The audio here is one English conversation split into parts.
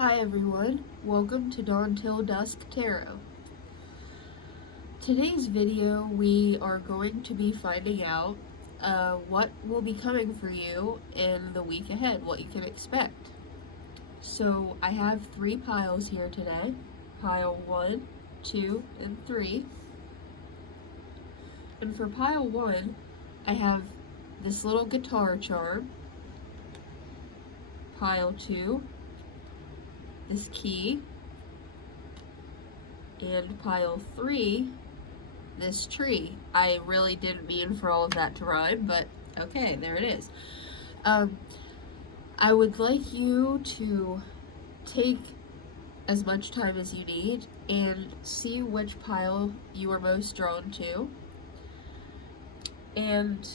Hi everyone, welcome to Dawn Till Dusk Tarot. Today's video we are going to be finding out what will be coming for you in the week ahead, what you can expect. So I have 3 piles here today, pile 1, 2, and 3. And for pile 1, I have this little guitar charm, pile 2, this key, and pile 3, this tree. I really didn't mean for all of that to rhyme, but okay, there it is. I would like you to take as much time as you need and see which pile you are most drawn to. And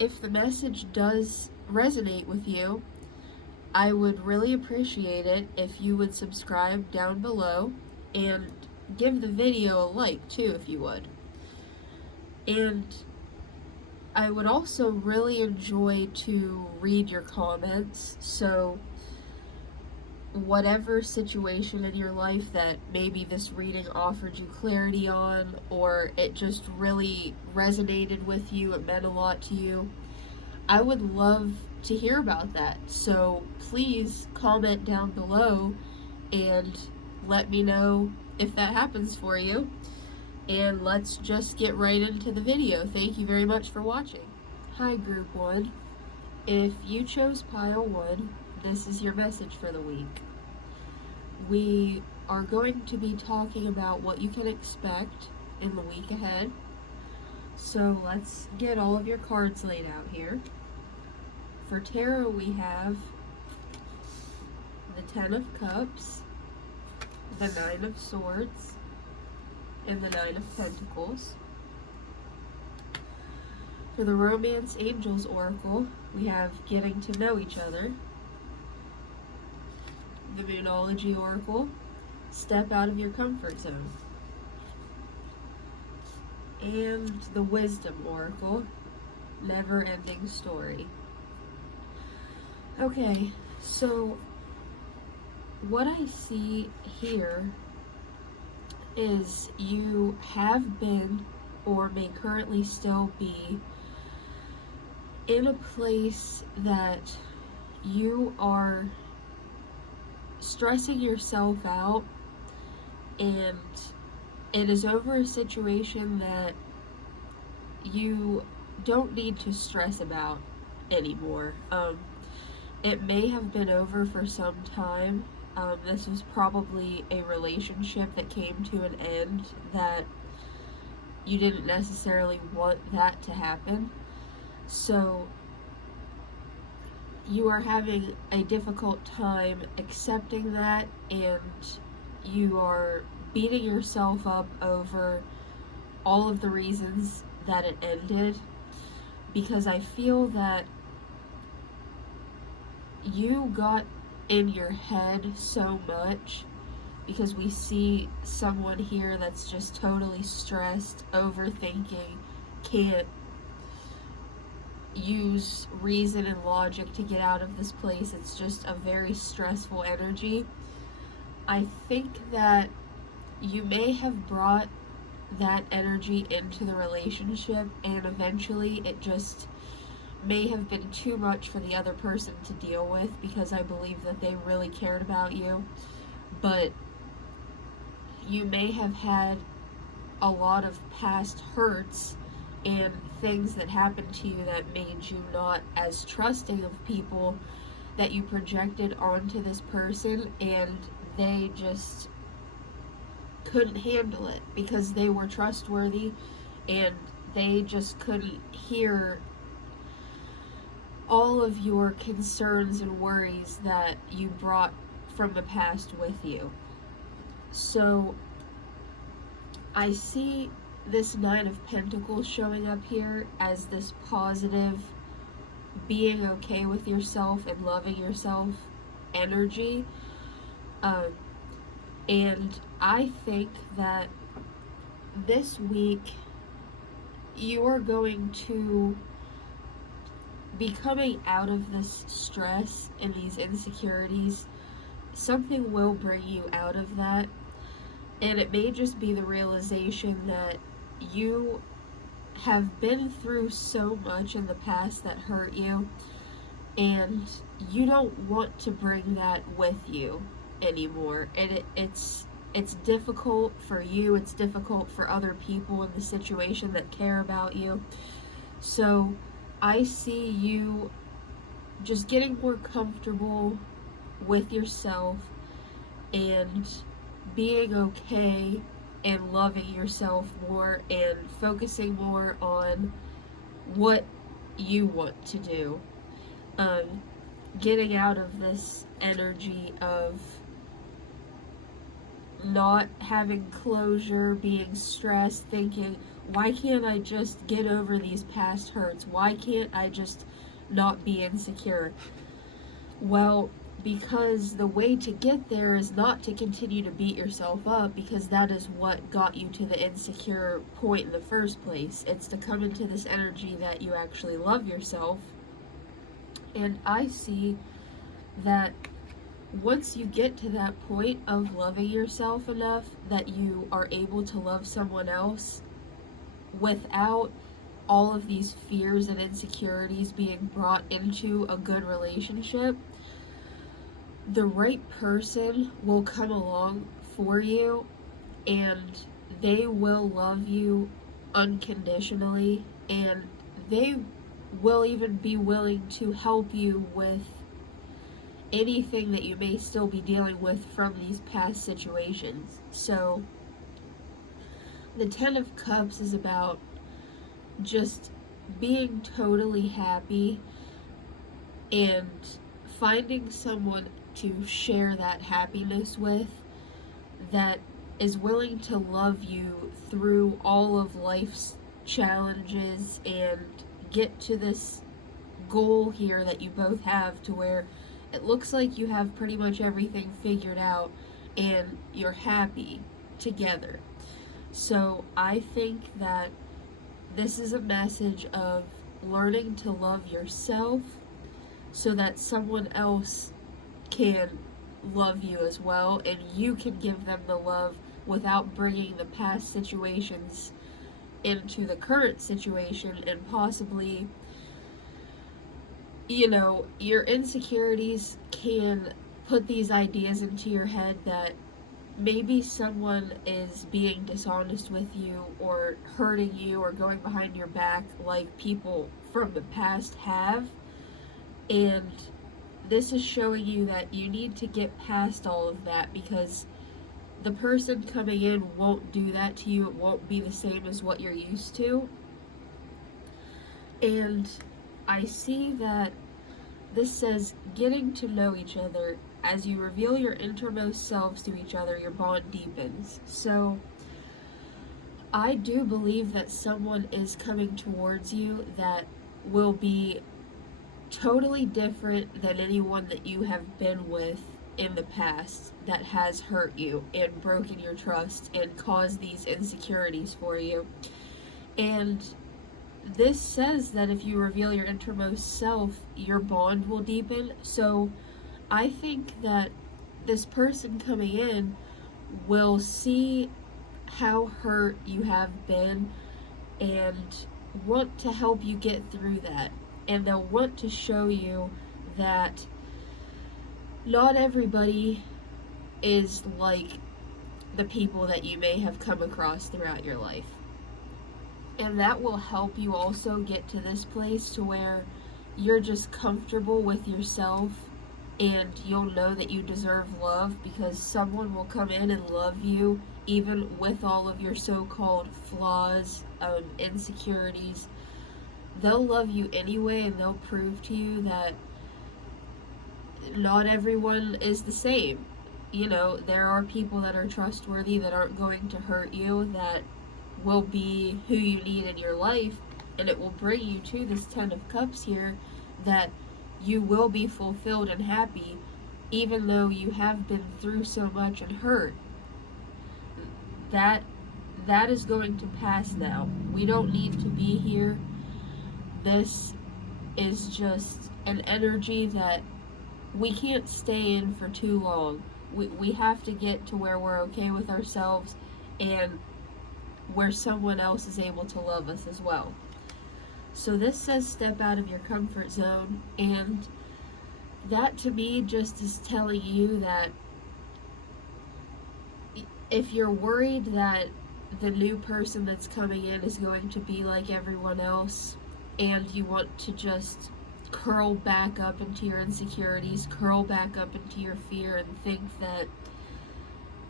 if the message does resonate with you, I would really appreciate it if you would subscribe down below and give the video a like too if you would. And I would also really enjoy to read your comments, so whatever situation in your life that maybe this reading offered you clarity on, or it just really resonated with you, it meant a lot to you, I would love to hear about that. So please comment down below and let me know if that happens for you. And let's just get right into the video. Thank you very much for watching. Hi Group 1. If you chose pile 1, this is your message for the week. We are going to be talking about what you can expect in the week ahead. So let's get all of your cards laid out here. For tarot we have the 10 of Cups, the 9 of Swords, and the 9 of Pentacles. For the Romance Angels Oracle, we have Getting to Know Each Other. The Moonology Oracle, Step Out of Your Comfort Zone. And the Wisdom Oracle, Never Ending Story. Okay, so what I see here is you have been, or may currently still be, in a place that you are stressing yourself out, and it is over a situation that you don't need to stress about anymore. It may have been over for some time. This was probably a relationship that came to an end that you didn't necessarily want that to happen. So you are having a difficult time accepting that, and you are beating yourself up over all of the reasons that it ended, because I feel that you got in your head so much, because we see someone here that's just totally stressed, overthinking, can't use reason and logic to get out of this place. It's just a very stressful energy. I think that you may have brought that energy into the relationship, and eventually it just may have been too much for the other person to deal with, because I believe that they really cared about you. But you may have had a lot of past hurts and things that happened to you that made you not as trusting of people, that you projected onto this person, and they just couldn't handle it because they were trustworthy, and they just couldn't hear all of your concerns and worries that you brought from the past with you. So I see this 9 of Pentacles showing up here as this positive, being okay with yourself and loving yourself energy. And I think that this week you are going to be coming out of this stress and these insecurities something will bring you out of that. And it may just be the realization that you have been through so much in the past that hurt you, and you don't want to bring that with you anymore. And it's difficult for you, it's difficult for other people in the situation that care about you. So I see you just getting more comfortable with yourself and being okay and loving yourself more and focusing more on what you want to do. Um, Getting out of this energy of not having closure, being stressed, thinking, why can't I just get over these past hurts? Why can't I just not be insecure? Well, because the way to get there is not to continue to beat yourself up, because that is what got you to the insecure point in the first place. It's to come into this energy that you actually love yourself. And I see that once you get to that point of loving yourself enough that you are able to love someone else without all of these fears and insecurities being brought into a good relationship, the right person will come along for you, and they will love you unconditionally, and they will even be willing to help you with anything that you may still be dealing with from these past situations. So the Ten of Cups is about just being totally happy and finding someone to share that happiness with that is willing to love you through all of life's challenges and get to this goal here that you both have, to where it looks like you have pretty much everything figured out and you're happy together. So I think that this is a message of learning to love yourself so that someone else can love you as well, and you can give them the love without bringing the past situations into the current situation, and possibly, your insecurities can put these ideas into your head that maybe someone is being dishonest with you or hurting you or going behind your back like people from the past have. And this is showing you that you need to get past all of that, because the person coming in won't do that to you. It won't be the same as what you're used to. And I see that this says getting to know each other. As you reveal your innermost selves to each other, your bond deepens. So I do believe that someone is coming towards you that will be totally different than anyone that you have been with in the past that has hurt you and broken your trust and caused these insecurities for you. And this says that if you reveal your innermost self, your bond will deepen. So I think that this person coming in will see how hurt you have been and want to help you get through that. And they'll want to show you that not everybody is like the people that you may have come across throughout your life. And that will help you also get to this place to where you're just comfortable with yourself, and you'll know that you deserve love, because someone will come in and love you even with all of your so-called flaws, insecurities. They'll love you anyway, and they'll prove to you that not everyone is the same. There are people that are trustworthy, that aren't going to hurt you, that will be who you need in your life, and it will bring you to this Ten of Cups here, that you will be fulfilled and happy even though you have been through so much and hurt. That is going to pass now. We don't need to be here. This is just an energy that we can't stay in for too long. We have to get to where we're okay with ourselves and where someone else is able to love us as well. So this says step out of your comfort zone, and that to me just is telling you that if you're worried that the new person that's coming in is going to be like everyone else, and you want to just curl back up into your insecurities, curl back up into your fear, and think that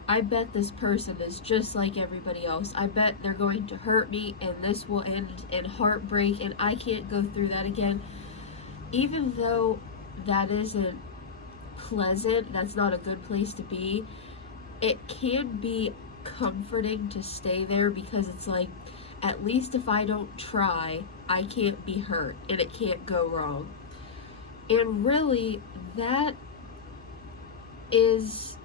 I bet this person is just like everybody else. I bet they're going to hurt me and this will end in heartbreak and I can't go through that again. Even though that isn't pleasant, that's not a good place to be, it can be comforting to stay there because it's like, at least if I don't try, I can't be hurt and it can't go wrong. And really, that is,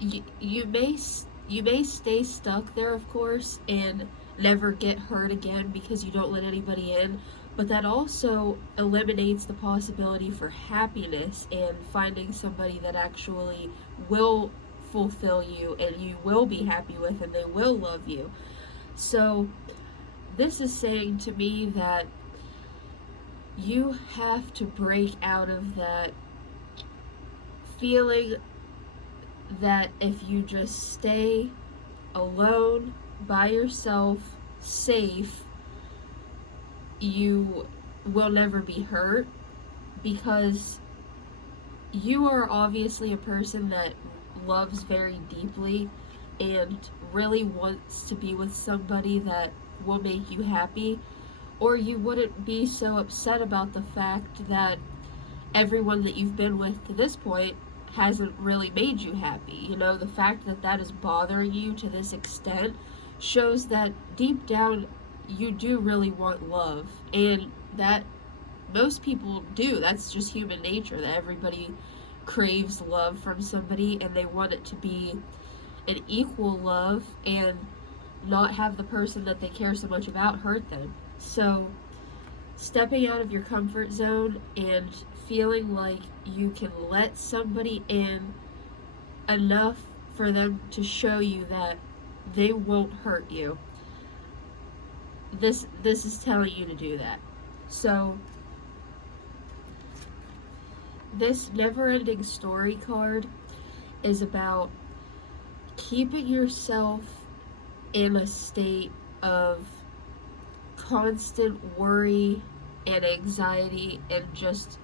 you may stay stuck there, of course, and never get hurt again because you don't let anybody in, but that also eliminates the possibility for happiness and finding somebody that actually will fulfill you and you will be happy with and they will love you. So this is saying to me that you have to break out of that feeling that if you just stay alone by yourself, safe, you will never be hurt, because you are obviously a person that loves very deeply and really wants to be with somebody that will make you happy, or you wouldn't be so upset about the fact that everyone that you've been with to this point hasn't really made you happy. You know, the fact that that is bothering you to this extent shows that deep down you do really want love, and that most people do. That's just human nature, that everybody craves love from somebody and they want it to be an equal love and not have the person that they care so much about hurt them. So stepping out of your comfort zone and feeling like you can let somebody in enough for them to show you that they won't hurt you. This is telling you to do that. So this never-ending story card is about keeping yourself in a state of constant worry and anxiety, and just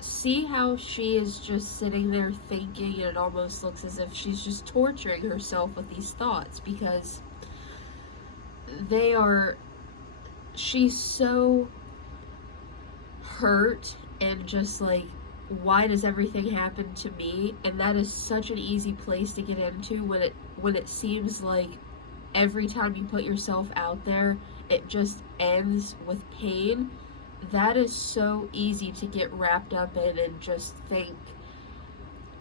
see how she is just sitting there thinking, and it almost looks as if she's just torturing herself with these thoughts, because she's so hurt and just like, why does everything happen to me? And that is such an easy place to get into when it seems like every time you put yourself out there it just ends with pain. That is so easy to get wrapped up in and just think,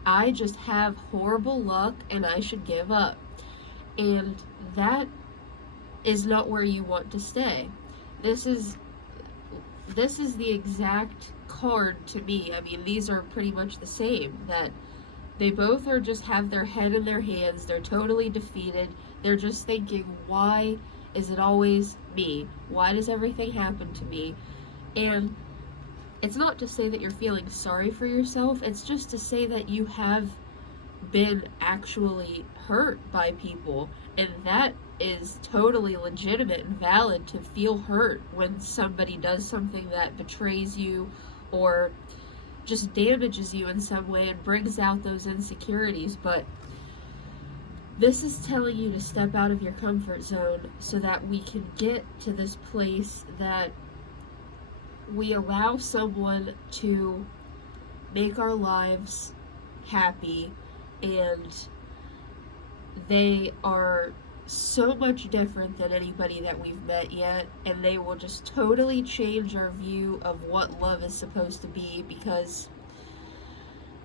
I just have horrible luck and I should give up. And that is not where you want to stay. This is the exact card to me. I mean, these are pretty much the same, that they both are just have their head in their hands, they're totally defeated, they're just thinking, why is it always me? Why does everything happen to me? And it's not to say that you're feeling sorry for yourself, it's just to say that you have been actually hurt by people, and that is totally legitimate and valid to feel hurt when somebody does something that betrays you or just damages you in some way and brings out those insecurities. But this is telling you to step out of your comfort zone so that we can get to this place that we allow someone to make our lives happy, and they are so much different than anybody that we've met yet, and they will just totally change our view of what love is supposed to be, because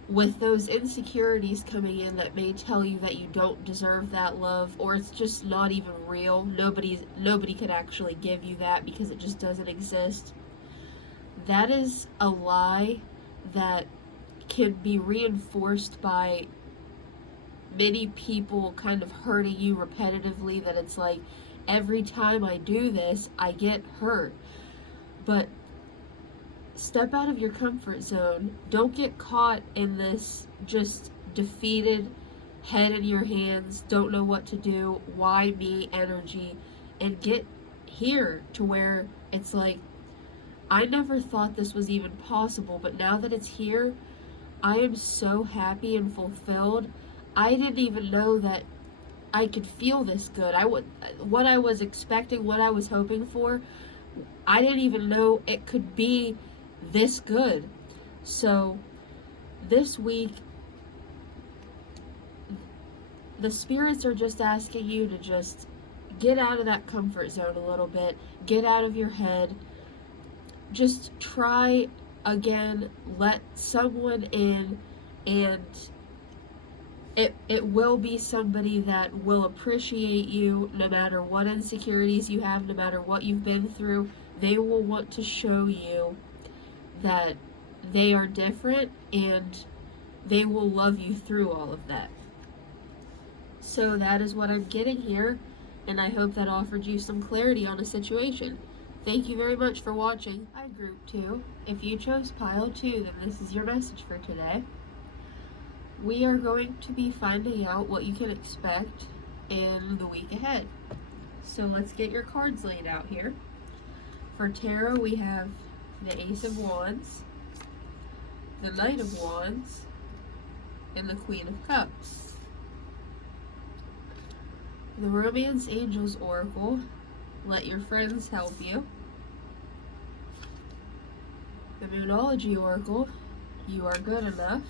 with those insecurities coming in that may tell you that you don't deserve that love, or it's just not even real, nobody could actually give you that because it just doesn't exist. That is a lie that can be reinforced by many people kind of hurting you repetitively, that it's like every time I do this, I get hurt. But step out of your comfort zone. Don't get caught in this just defeated, head in your hands, don't know what to do, why me energy, and get here to where it's like, I never thought this was even possible, but now that it's here, I am so happy and fulfilled. I didn't even know that I could feel this good. What I was expecting, what I was hoping for, I didn't even know it could be this good. So this week, the spirits are just asking you to just get out of that comfort zone a little bit, get out of your head, just try again, let someone in, and it will be somebody that will appreciate you no matter what insecurities you have, no matter what you've been through. They will want to show you that they are different, and they will love you through all of that. So that is what I'm getting here, and I hope that offered you some clarity on a situation. Thank you very much for watching. Hi, Group 2. If you chose Pile 2, then this is your message for today. We are going to be finding out what you can expect in the week ahead. So let's get your cards laid out here. For tarot, we have the Ace of Wands, the Knight of Wands, and the Queen of Cups. The Romance Angels Oracle, let your friends help you. The Moonology Oracle, you are good enough.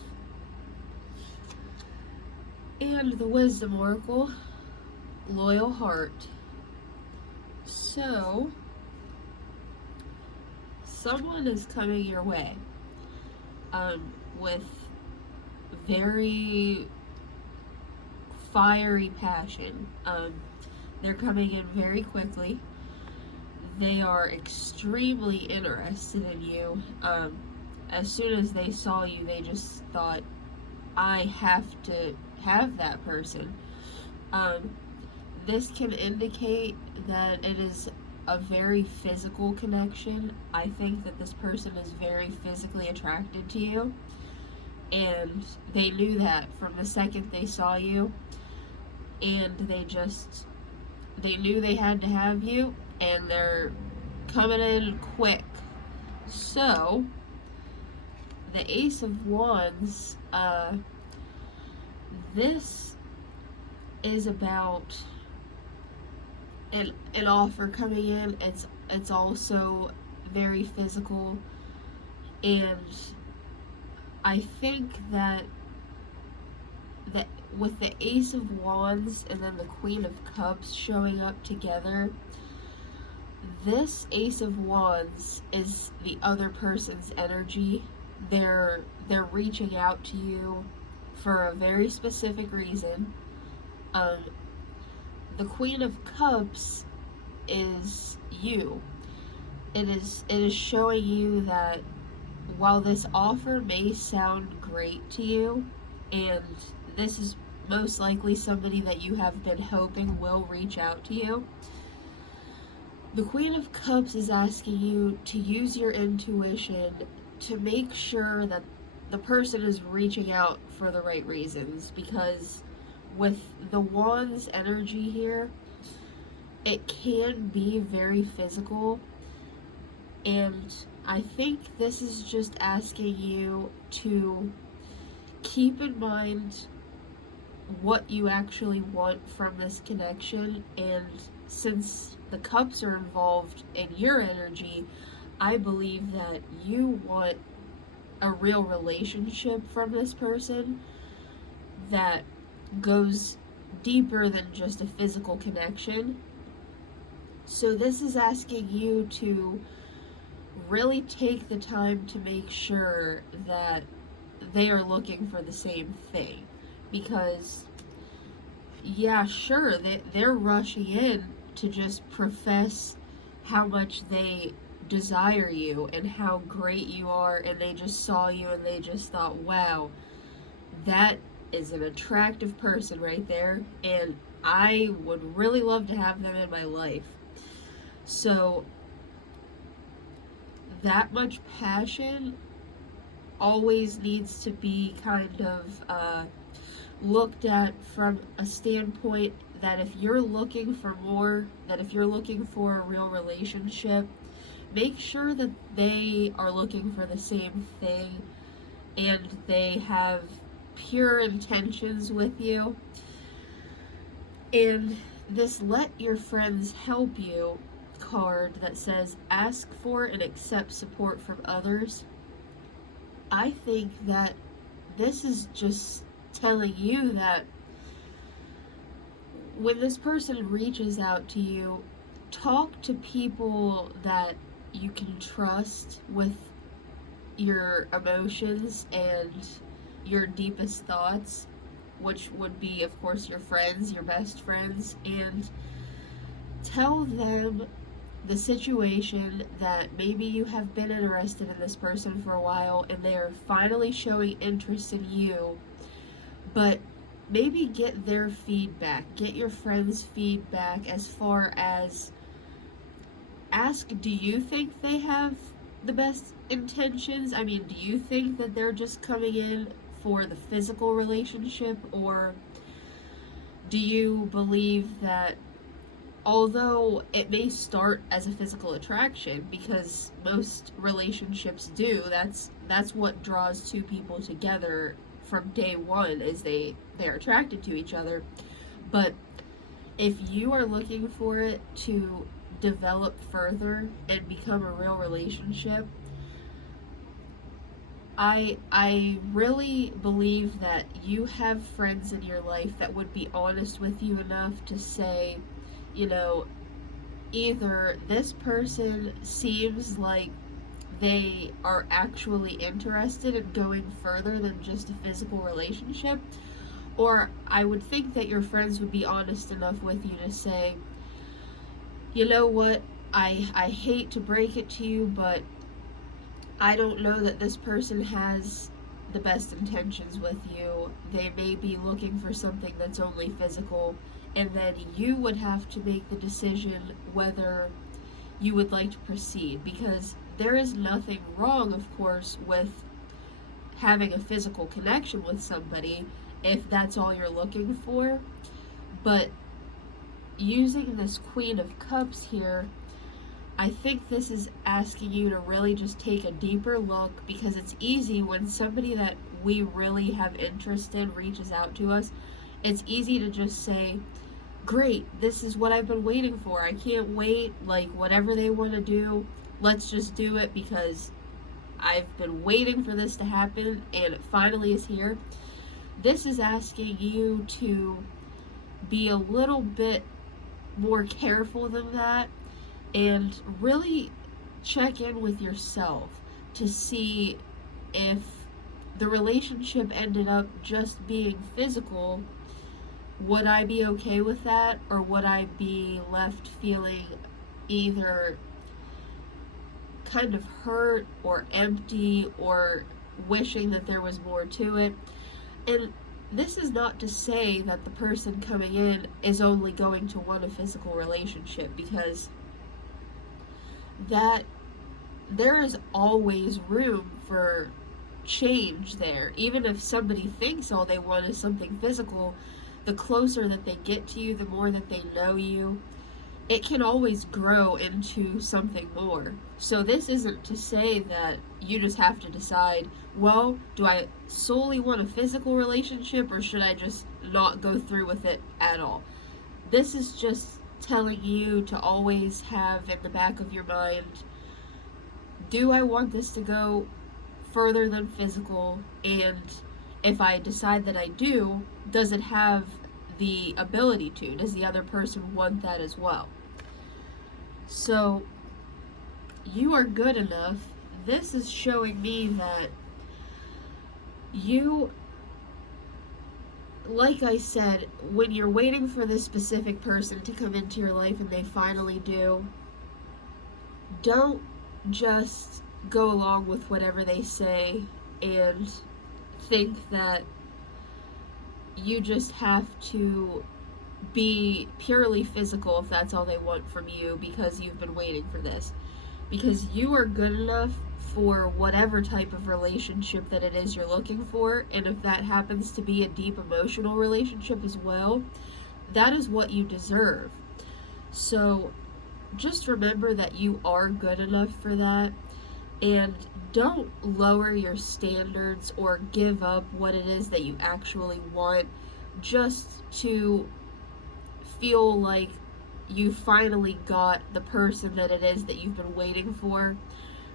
And the Wisdom Oracle, Loyal Heart. So, someone is coming your way with very fiery passion. They're coming in very quickly. They are extremely interested in you. As soon as they saw you, they just thought, I have to have that person. This can indicate that it is a very physical connection. I think that this person is very physically attracted to you, and they knew that from the second they saw you, and they knew they had to have you, and they're coming in quick. So the Ace of Wands, this is about an offer coming in. It's also very physical, and I think that with the Ace of Wands and then the Queen of Cups showing up together, this Ace of Wands is the other person's energy. They're reaching out to you for a very specific reason. The Queen of Cups is you. It is showing you that while this offer may sound great to you, and this is most likely somebody that you have been hoping will reach out to you, the Queen of Cups is asking you to use your intuition to make sure that the person is reaching out for the right reasons, because with the Wands energy here, it can be very physical, and I think this is just asking you to keep in mind what you actually want from this connection. And since the cups are involved in your energy, I believe that you want a real relationship from this person that goes deeper than just a physical connection. So this is asking you to really take the time to make sure that they are looking for the same thing. Because, yeah, sure, they're rushing in to just profess how much they desire you and how great you are, and they just saw you and they just thought, wow, that is an attractive person right there, and I would really love to have them in my life. So, that much passion always needs to be kind of looked at from a standpoint that if you're looking for more, that if you're looking for a real relationship, make sure that they are looking for the same thing and they have pure intentions with you. And this "let your friends help you" card that says ask for and accept support from others, I think that this is just telling you that when this person reaches out to you, talk to people that you can trust with your emotions and your deepest thoughts, which would be, of course, your friends, your best friends, and tell them the situation that maybe you have been interested in this person for a while and they are finally showing interest in you, but maybe get their feedback, get your friends' feedback as far as ask, do you think they have the best intentions? I mean, do you think that they're just coming in for the physical relationship, or do you believe that although it may start as a physical attraction, because most relationships do, that's what draws two people together from day one, is they're attracted to each other, but if you are looking for it to develop further and become a real relationship, I really believe that you have friends in your life that would be honest with you enough to say, you know, either this person seems like they are actually interested in going further than just a physical relationship, or I would think that your friends would be honest enough with you to say, you know what, I hate to break it to you, but I don't know that this person has the best intentions with you. They may be looking for something that's only physical, and then you would have to make the decision whether you would like to proceed, because there is nothing wrong, of course, with having a physical connection with somebody if that's all you're looking for, but using this Queen of Cups here, I think this is asking you to really just take a deeper look, because it's easy when somebody that we really have interest in reaches out to us, it's easy to just say, great, this is what I've been waiting for, I can't wait, like whatever they want to do, let's just do it because I've been waiting for this to happen and it finally is here. This is asking you to be a little bit more careful than that and really check in with yourself to see if the relationship ended up just being physical. Would I be okay with that, or would I be left feeling either kind of hurt or empty or wishing that there was more to it? And this is not to say that the person coming in is only going to want a physical relationship, because that there is always room for change there. Even if somebody thinks all they want is something physical, the closer that they get to you, the more that they know you, it can always grow into something more. So this isn't to say that you just have to decide, well, do I solely want a physical relationship, or should I just not go through with it at all? This is just telling you to always have in the back of your mind, do I want this to go further than physical? And if I decide that I do, does it have the ability to? Does the other person want that as well? So you are good enough. This is showing me that you, like I said, when you're waiting for this specific person to come into your life and they finally do, don't just go along with whatever they say and think that you just have to be purely physical if that's all they want from you because you've been waiting for this. Because you are good enough for whatever type of relationship that it is you're looking for, and if that happens to be a deep emotional relationship as well, that is what you deserve. So just remember that you are good enough for that, and don't lower your standards or give up what it is that you actually want just to feel like you finally got the person that it is that you've been waiting for.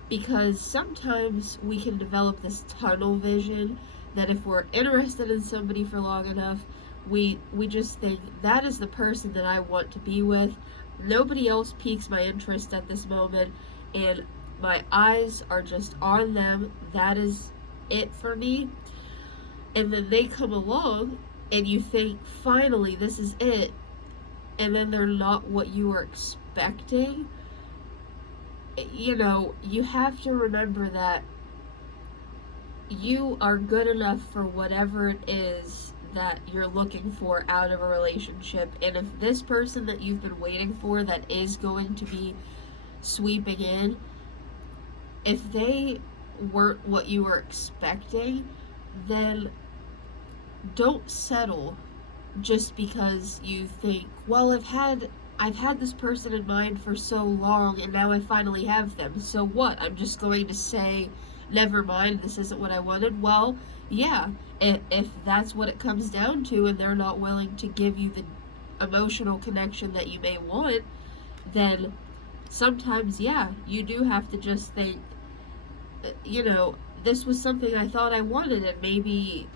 Because sometimes we can develop this tunnel vision that if we're interested in somebody for long enough, we just think that is the person that I want to be with. Nobody else piques my interest at this moment, and my eyes are just on them. That is it for me. And then they come along and you think, finally, this is it. And then they're not what you were expecting. You know, you have to remember that you are good enough for whatever it is that you're looking for out of a relationship. And if this person that you've been waiting for that is going to be sweeping in, if they weren't what you were expecting, then don't settle just because you think, well, I've had this person in mind for so long and now I finally have them. So what? I'm just going to say, never mind, this isn't what I wanted. Well, yeah, if that's what it comes down to and they're not willing to give you the emotional connection that you may want, then sometimes, yeah, you do have to just think, this was something I thought I wanted and maybe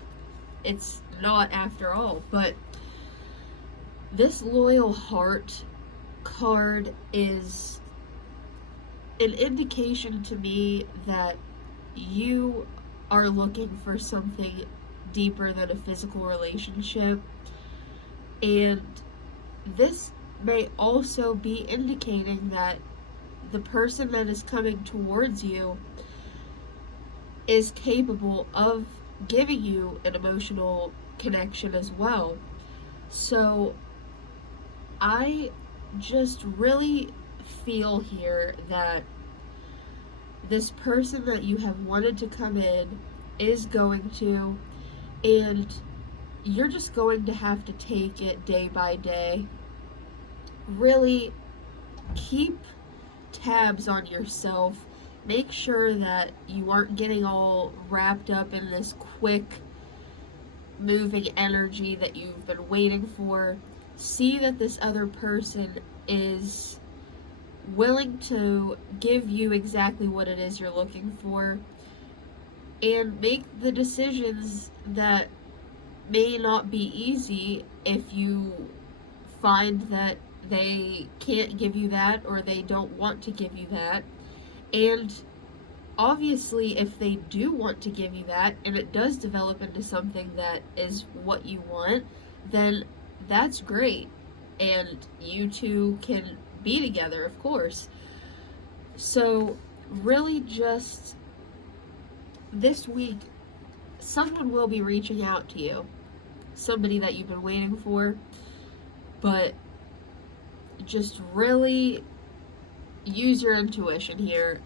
it's not after all. But this loyal heart card is an indication to me that you are looking for something deeper than a physical relationship. And this may also be indicating that the person that is coming towards you is capable of giving you an emotional connection as well. So I just really feel here that this person that you have wanted to come in is going to, and you're just going to have to take it day by day. Really keep tabs on yourself. Make sure that you aren't getting all wrapped up in this quick moving energy that you've been waiting for. See that this other person is willing to give you exactly what it is you're looking for, and make the decisions that may not be easy if you find that they can't give you that or they don't want to give you that. And obviously, if they do want to give you that and it does develop into something that is what you want, then that's great. And you two can be together, of course. So, really, just this week, someone will be reaching out to you. Somebody that you've been waiting for. But just really use your intuition here.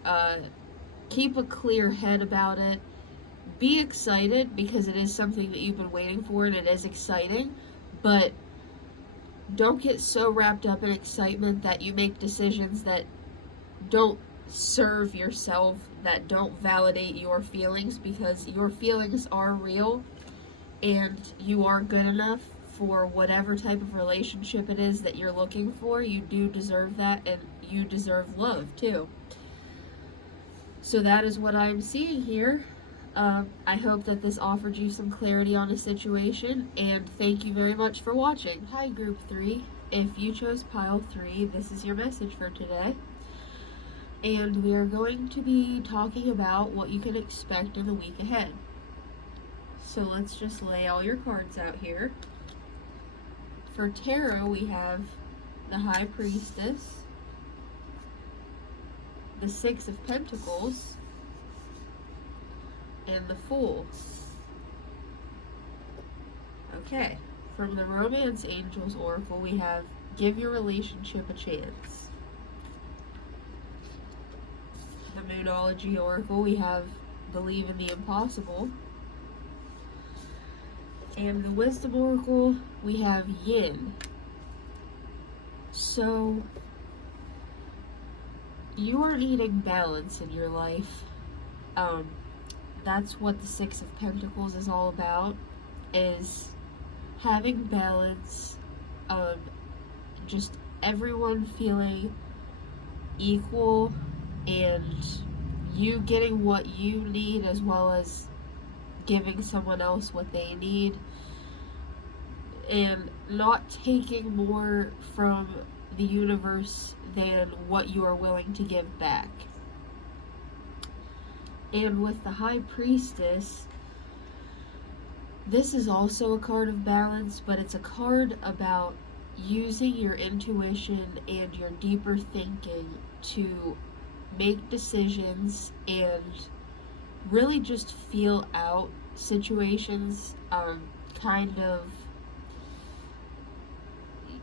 Keep a clear head about it. Be excited because it is something that you've been waiting for and it is exciting. But don't get so wrapped up in excitement that you make decisions that don't serve yourself, that don't validate your feelings, because your feelings are real and you are good enough for whatever type of relationship it is that you're looking for. You do deserve that, and you deserve love too. So that is what I'm seeing here. I hope that this offered you some clarity on the situation, and thank you very much for watching. Hi, Group 3. If you chose Pile 3, this is your message for today. And we are going to be talking about what you can expect in the week ahead. So let's just lay all your cards out here. For tarot, we have the High Priestess, the Six of Pentacles and the Fool. Okay, from the Romance Angels Oracle, we have give your relationship a chance. The Moonology Oracle, we have believe in the impossible. And the Wisdom Oracle, we have Yin. So, you are needing balance in your life. That's what the Six of Pentacles is all about, is having balance, just everyone feeling equal, and you getting what you need as well as giving someone else what they need, and not taking more from the universe than what you are willing to give back. And with the High Priestess, this is also a card of balance, but it's a card about using your intuition and your deeper thinking to make decisions and really just feel out situations, kind of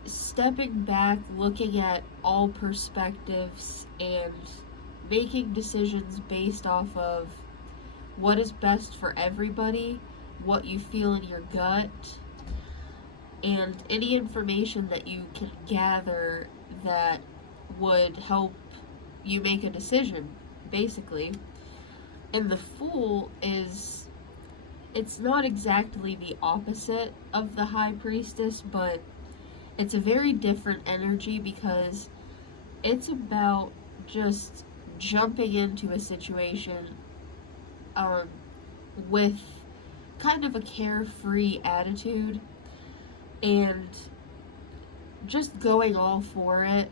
stepping back, looking at all perspectives, and making decisions based off of what is best for everybody, what you feel in your gut, and any information that you can gather that would help you make a decision, basically. And the Fool is, it's not exactly the opposite of the High Priestess, but it's a very different energy because it's about just jumping into a situation with kind of a carefree attitude and just going all for it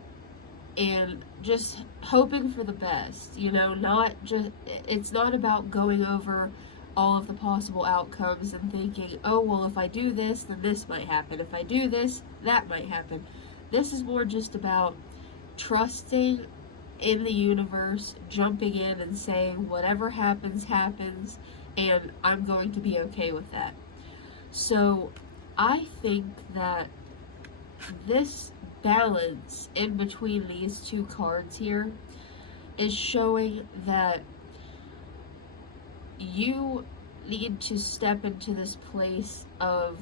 and just hoping for the best, it's not about going over all of the possible outcomes and thinking, oh, well, if I do this, then this might happen. If I do this, that might happen. This is more just about trusting in the universe, jumping in and saying, whatever happens, happens, and I'm going to be okay with that. So I think that this balance in between these two cards here is showing that you need to step into this place of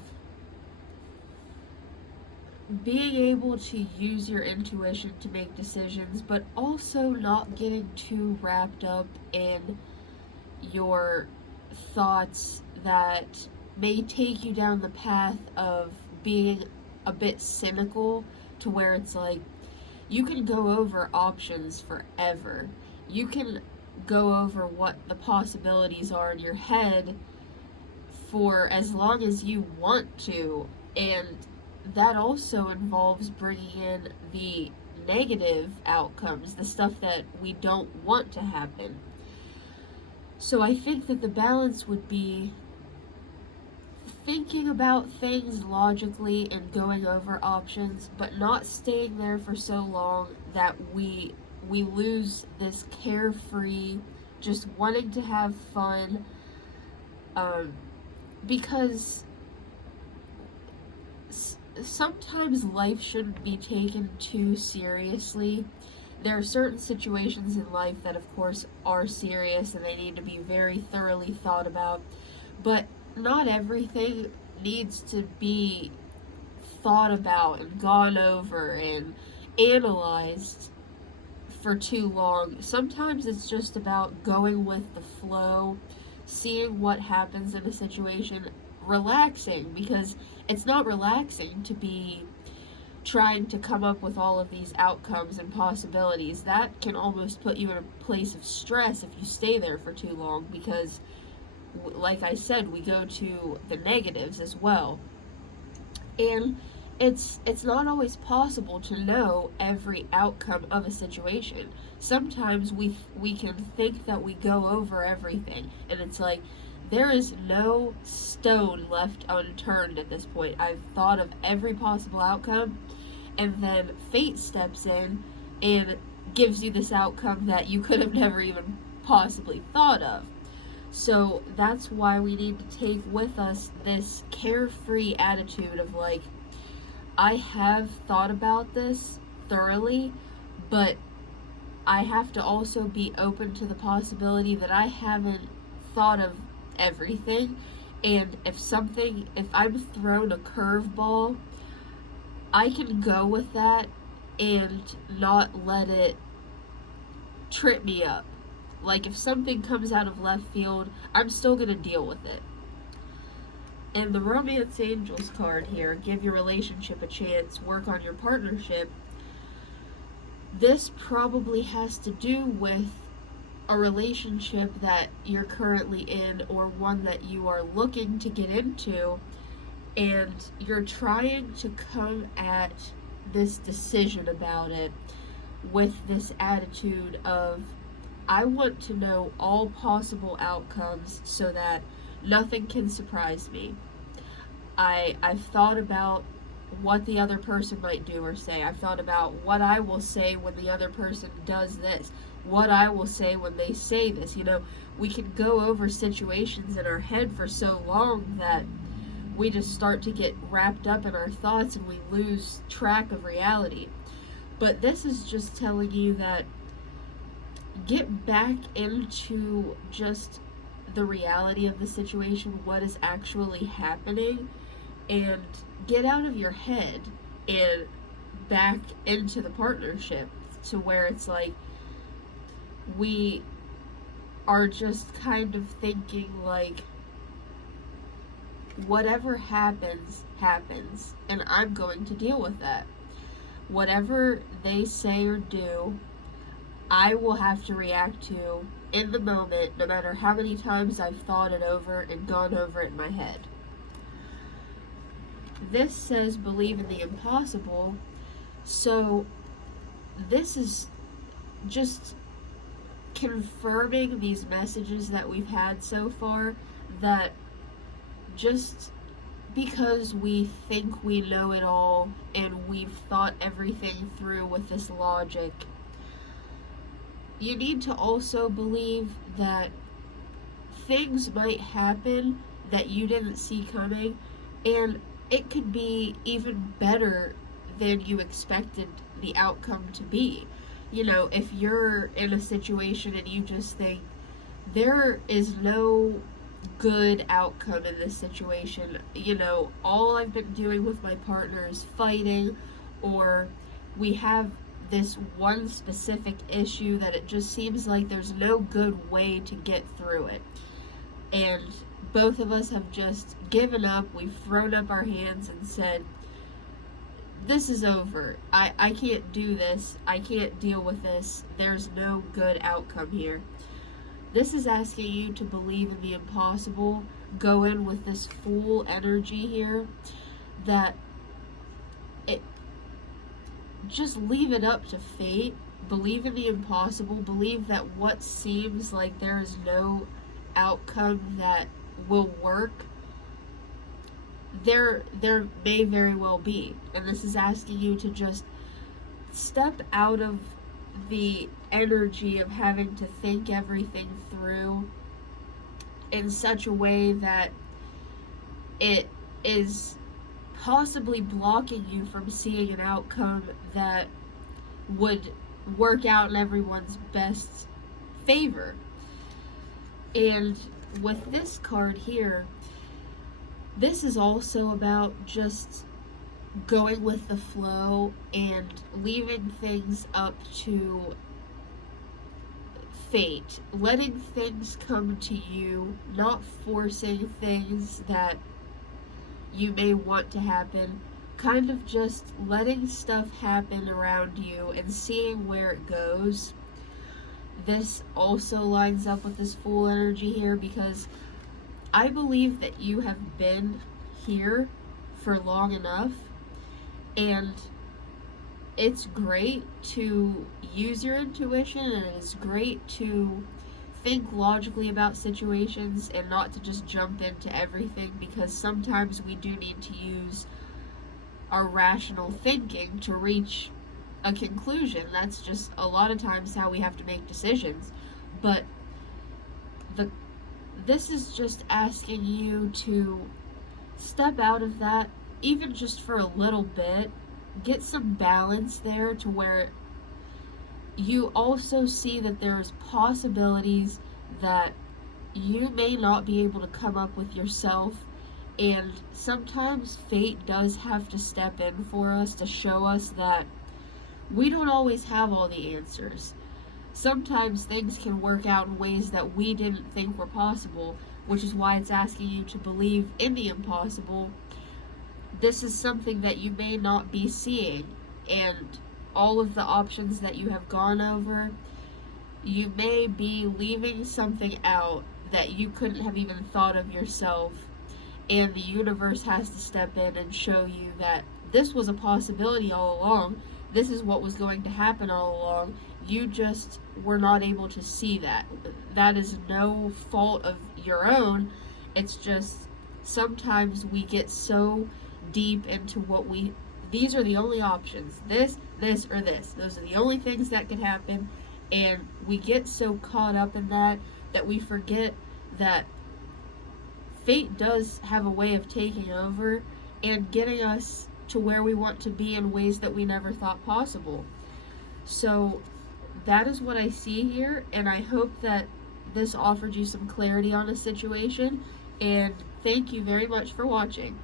being able to use your intuition to make decisions, but also not getting too wrapped up in your thoughts that may take you down the path of being a bit cynical, to where it's like you can go over options forever. You can go over what the possibilities are in your head for as long as you want to, and that also involves bringing in the negative outcomes, the stuff that we don't want to happen. So I think that the balance would be thinking about things logically and going over options, but not staying there for so long that we lose this carefree, just wanting to have fun, because sometimes life shouldn't be taken too seriously. There are certain situations in life that, of course, are serious and they need to be very thoroughly thought about, but not everything needs to be thought about and gone over and analyzed for too long. Sometimes it's just about going with the flow, seeing what happens in a situation, relaxing, because it's not relaxing to be trying to come up with all of these outcomes and possibilities. That can almost put you in a place of stress if you stay there for too long, because like I said, we go to the negatives as well. And it's not always possible to know every outcome of a situation. Sometimes we can think that we go over everything, and it's like there is no stone left unturned at this point. I've thought of every possible outcome, and then fate steps in and gives you this outcome that you could have never even possibly thought of. So that's why we need to take with us this carefree attitude of like, I have thought about this thoroughly, but I have to also be open to the possibility that I haven't thought of everything. And if I'm thrown a curveball, I can go with that and not let it trip me up. Like, if something comes out of left field, I'm still going to deal with it. And the Romance Angels card here, give your relationship a chance, work on your partnership. This probably has to do with a relationship that you're currently in or one that you are looking to get into, and you're trying to come at this decision about it with this attitude of, I want to know all possible outcomes so that nothing can surprise me. I've thought about what the other person might do or say. I've thought about what I will say when the other person does this, what I will say when they say this. You know, we can go over situations in our head for so long that we just start to get wrapped up in our thoughts and we lose track of reality. But this is just telling you that get back into just the reality of the situation, what is actually happening, and get out of your head and back into the partnership to where it's like we are just kind of thinking like, whatever happens, happens, and I'm going to deal with that. Whatever they say or do, I will have to react to in the moment, no matter how many times I've thought it over and gone over it in my head. This says believe in the impossible, so this is just confirming these messages that we've had so far, that just because we think we know it all and we've thought everything through with this logic, you need to also believe that things might happen that you didn't see coming, and it could be even better than you expected the outcome to be. You know, if you're in a situation and you just think, there is no good outcome in this situation, you know, all I've been doing with my partner is fighting, or we have this one specific issue that it just seems like there's no good way to get through it, and both of us have just given up, we've thrown up our hands and said, this is over, I can't do this, I can't deal with this, there's no good outcome here. This is asking you to believe in the impossible, go in with this full energy here, that it, just leave it up to fate, believe in the impossible, believe that what seems like there is no outcome that will work, there may very well be. And this is asking you to just step out of the energy of having to think everything through in such a way that it is possibly blocking you from seeing an outcome that would work out in everyone's best favor. And with this card here, this is also about just going with the flow and leaving things up to fate, letting things come to you, not forcing things that you may want to happen, kind of just letting stuff happen around you and seeing where it goes. This also lines up with this full energy here, because I believe that you have been here for long enough, and it's great to use your intuition, and it's great to think logically about situations and not to just jump into everything, because sometimes we do need to use our rational thinking to reach a conclusion. That's just a lot of times how we have to make decisions. But the this is just asking you to step out of that, even just for a little bit. Get some balance there to where you also see that there's possibilities that you may not be able to come up with yourself, and sometimes fate does have to step in for us to show us that we don't always have all the answers. Sometimes things can work out in ways that we didn't think were possible, which is why it's asking you to believe in the impossible. This is something that you may not be seeing, and all of the options that you have gone over, you may be leaving something out that you couldn't have even thought of yourself, and the universe has to step in and show you that this was a possibility all along. This is what was going to happen all along. You just were not able to see that. That is no fault of your own. It's just sometimes we get so deep into these are the only options. This, or this. Those are the only things that could happen. And we get so caught up in that we forget that fate does have a way of taking over and getting us to where we want to be in ways that we never thought possible. So that is what I see here, and I hope that this offered you some clarity on the situation, and thank you very much for watching.